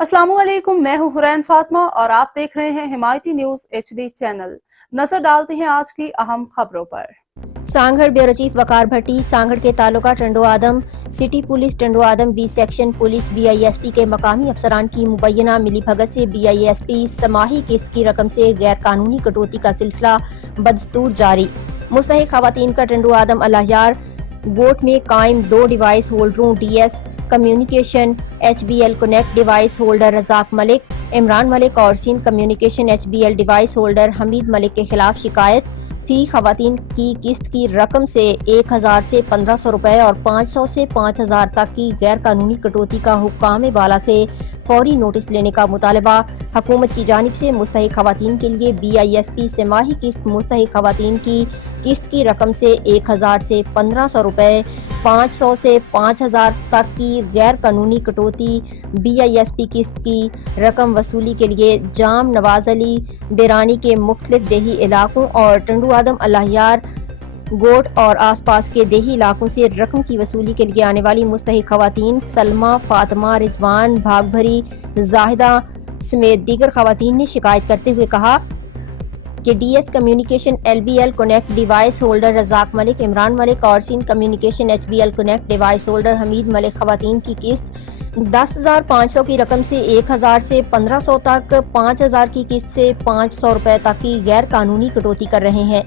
अस्सलाम वालेकुम, मैं हूं हुरैन फातिमा और आप देख रहे हैं हिमायती न्यूज HD चैनल। नजर डालते हैं आज की अहम खबरों पर। सांगड़ ब्यूरो चीफ वकार भट्टी, सांगड़ के तालुका टंडो आदम, सिटी पुलिस टंडो आदम बी सेक्शन पुलिस BISP के मकामी अफसरान की मुबैना मिली भगत से BISP समाही किस्त की रकम से गैर कानूनी कटौती का सिलसिला बदस्तूर जारी। मुस्तहिक खवातीन का टंडो आदम अल्लाहयार गोट में कायम 2 डिवाइस होल्डरों DS communication HBL connect device holder Razzaq Malik, Imran Malik और Sindh communication HBL device holder Hameed Malik के खिलाफ शिकायत। फी खवातीन की किस्त की रकम से 1000 से 1500 रुपए और 500 से 5000 तक की गैर कानूनी कटौती का हुक्काम बाला से फौरी नोटिस लेने का मुतालबा। हुकूमत की जानिब से मुस्तहिक खवातीन के लिए BISP समाही किस्त मुस्तहिक खवातीन की किस्त की रकम से 1000 से 1500 रुपए, 500 से 5000 तक की गैर कानूनी कटौती। BISP किस्त की रकम वसूली के लिए जाम, नवाज अली, बेरानी के मुख्तलिफ देही इलाकों और टंडू आदम अल्लाहयार गोट और आसपास के देही इलाकों से रकम की वसूली के लिए आने वाली मुस्तहिक खवातीन सलमा, फातिमा, रिजवान, भागभरी, जाहिदा समेत दीगर खवातीन ने शिकायत करते हुए कहा कि DS communication LBL connect device holder Razzaq Malik, Imran Malik और Sindh communication HBL connect device holder Hameed Malik खवातीन की किस्त 10,500 की रकम से 1000 से 1500 तक, 5000 की किस्त से 500 रुपए तक की गैर कानूनी कटौती कर रहे हैं।